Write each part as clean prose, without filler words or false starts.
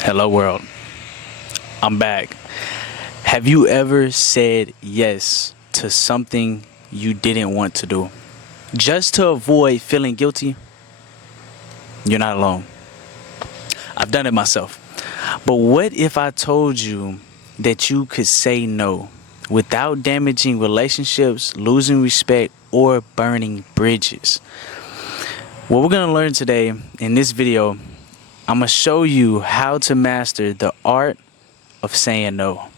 Hello, world. I'm back. Have you ever said yes to something you didn't want to do just to avoid feeling guilty? You're not alone. I've done it myself. But what if I told you that you could say no without damaging relationships, losing respect, or burning bridges? What we're going to learn today in this video, I'm going to show you how to master the art of saying no.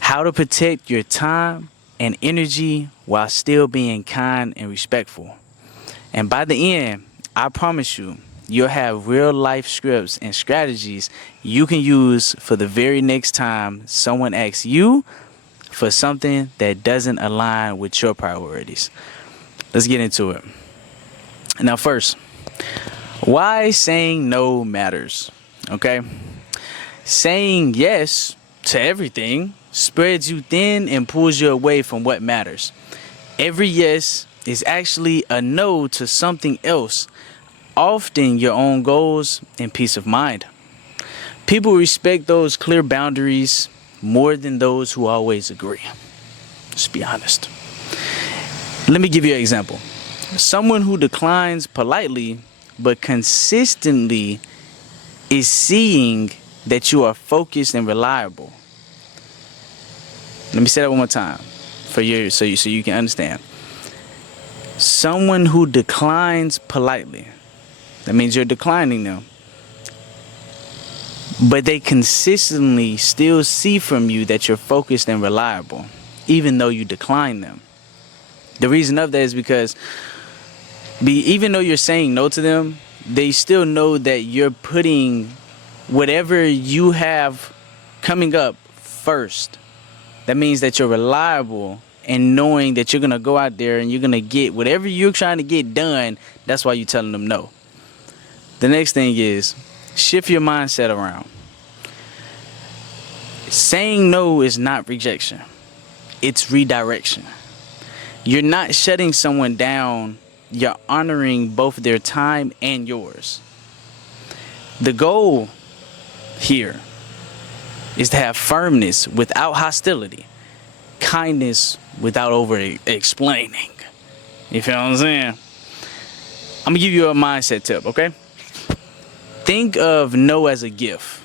How to protect your time and energy while still being kind and respectful. And by the end, I promise you, you'll have real life scripts and strategies you can use for the very next time someone asks you for something that doesn't align with your priorities. Let's get into it. Now, first, why saying no matters, okay? Saying yes to everything spreads you thin and pulls you away from what matters. Every yes is actually a no to something else, often your own goals and peace of mind. People respect those clear boundaries more than those who always agree. Let's be honest. Let me give you an example. Someone who declines politely but consistently is seeing that you are focused and reliable. Let me say that one more time for you so you can understand. Someone who declines politely, that means you're declining them, but they consistently still see from you that you're focused and reliable, even though you decline them. The reason of that is because even though you're saying no to them, they still know that you're putting whatever you have coming up first. That means that you're reliable and knowing that you're going to go out there and you're going to get whatever you're trying to get done. That's why you're telling them no. The next thing is shift your mindset around. Saying no is not rejection. It's redirection. You're not shutting someone down. You're honoring both their time and yours. The goal here is to have firmness without hostility, kindness without over explaining. You feel what I'm saying? I'm gonna give you a mindset tip, okay? Think of no as a gift.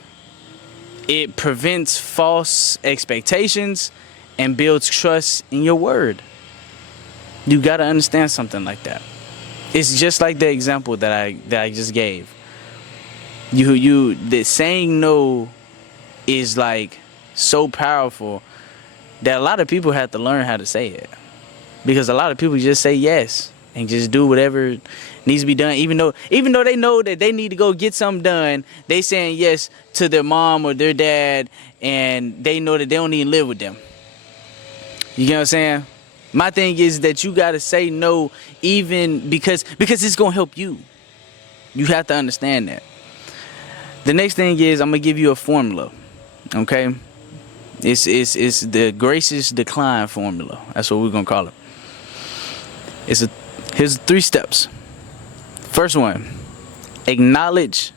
It prevents false expectations and builds trust in your word. You gotta understand something like that. It's just like the example that I just gave. The saying no is like so powerful that a lot of people have to learn how to say it, because a lot of people just say yes and just do whatever needs to be done, even though they know that they need to go get something done. They saying yes to their mom or their dad, and they know that they don't even live with them. You get what I'm saying? My thing is that you gotta say no, even because it's gonna help you. You have to understand that. The next thing is I'm gonna give you a formula, okay? It's the gracious decline formula. That's what we're gonna call it. Here's 3 steps. First one, acknowledge.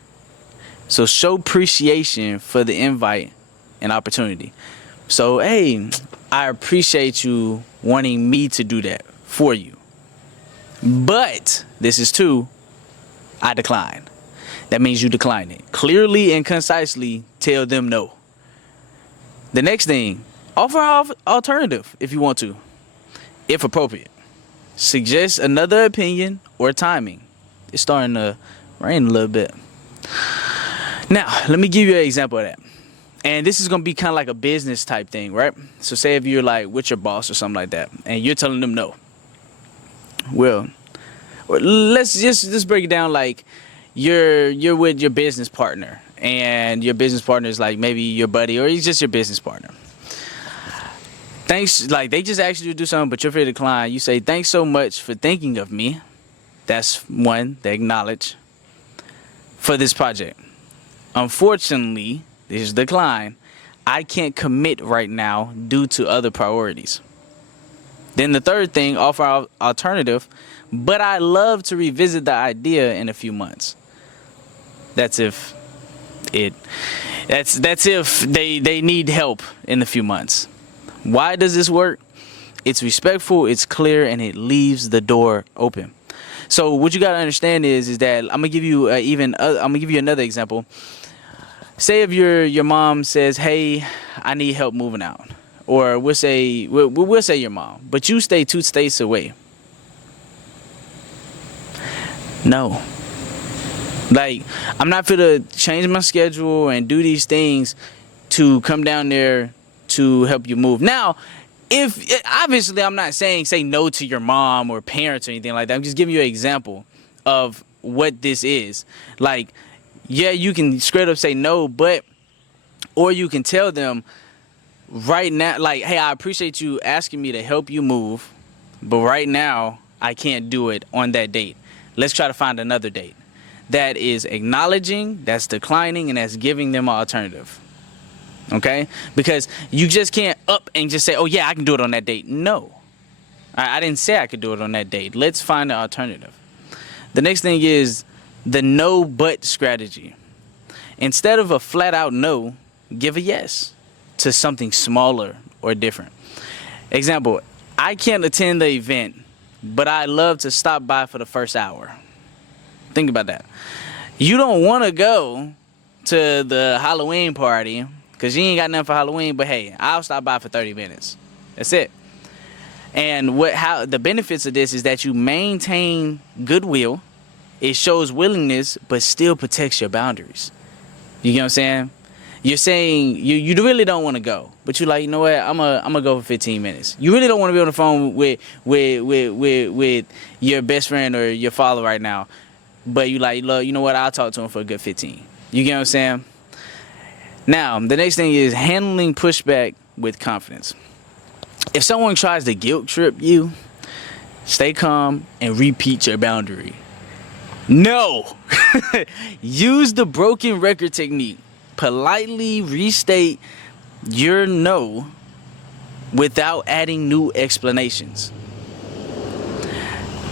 So show appreciation for the invite and opportunity. So, hey, I appreciate you wanting me to do that for you. But this is 2, I decline. That means you decline it. Clearly and concisely tell them no. The next thing, offer an alternative if you want to, if appropriate. Suggest another opinion or timing. It's starting to rain a little bit. Now, let me give you an example of that. And this is going to be kind of like a business type thing, right? So say if you're like with your boss or something like that, and you're telling them no. Well, let's just break it down like you're with your business partner, and your business partner is like maybe your buddy, or he's just your business partner. Thanks, like they just asked you to do something, but you're free to decline. You say, thanks so much for thinking of me. That's one, they acknowledge, for this project. Unfortunately, this is decline. I can't commit right now due to other priorities. Then the third thing, offer alternative, but I love to revisit the idea in a few months. That's if it. That's if they need help in a few months. Why does this work? It's respectful, it's clear, and it leaves the door open. So what you gotta understand is that I'm gonna give you another example. Say if your mom says, "Hey, I need help moving out," or we'll say your mom, but you stay 2 states away. No. Like, I'm not gonna change my schedule and do these things to come down there to help you move. Now, if obviously I'm not saying say no to your mom or parents or anything like that. I'm just giving you an example of what this is. Like, yeah, you can straight up say no, or you can tell them right now, like, hey, I appreciate you asking me to help you move, but right now I can't do it on that date. Let's try to find another date. That is acknowledging, that's declining, and that's giving them an alternative. Okay? Because you just can't up and just say, oh yeah, I can do it on that date. No. I didn't say I could do it on that date. Let's find an alternative. The next thing is the no but strategy. Instead of a flat out no, give a yes to something smaller or different. Example, I can't attend the event, but I'd love to stop by for the first hour. Think about that. You don't want to go to the Halloween party because you ain't got nothing for Halloween, but hey, I'll stop by for 30 minutes. That's it. And how the benefits of this is that you maintain goodwill. It shows willingness, but still protects your boundaries. You get what I'm saying? You're saying you really don't want to go, but you're like, you know what? I'm gonna go for 15 minutes. You really don't want to be on the phone with your best friend or your father right now, but you like, look, you know what? I'll talk to him for a good 15. You get what I'm saying? Now, the next thing is handling pushback with confidence. If someone tries to guilt trip you, stay calm and repeat your boundary. No! Use the broken record technique. Politely restate your no without adding new explanations.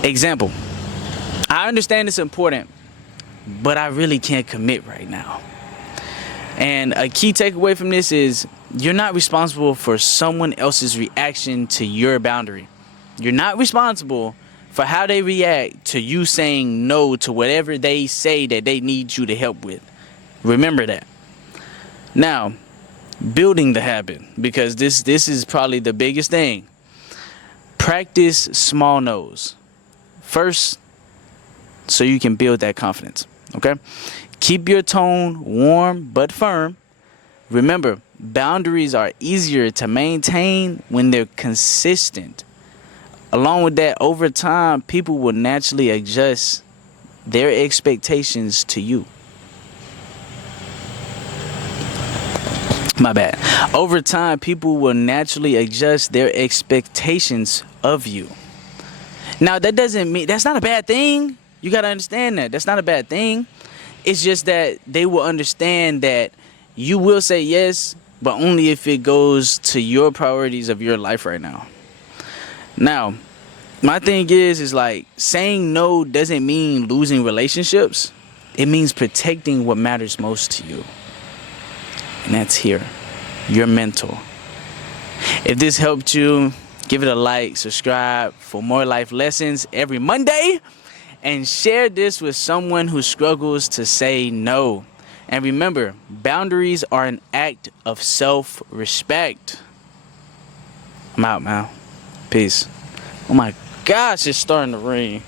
Example, I understand it's important, but I really can't commit right now. And a key takeaway from this is you're not responsible for someone else's reaction to your boundary. You're not responsible for how they react to you saying no to whatever they say that they need you to help with. Remember that. Now, building the habit, because this is probably the biggest thing. Practice small no's first so you can build that confidence. Okay? Keep your tone warm but firm. Remember, boundaries are easier to maintain when they're consistent. Along with that, over time, people will naturally adjust their expectations to you. My bad. Over time, people will naturally adjust their expectations of you. Now, that doesn't mean that's not a bad thing. You got to understand that. That's not a bad thing. It's just that they will understand that you will say yes, but only if it goes to your priorities of your life right now. Now, my thing is like saying no doesn't mean losing relationships. It means protecting what matters most to you. And that's here, your mental. If this helped you, give it a like, subscribe for more life lessons every Monday, and share this with someone who struggles to say no. And remember, boundaries are an act of self-respect. I'm out, man. Peace. Oh my gosh, it's starting to rain.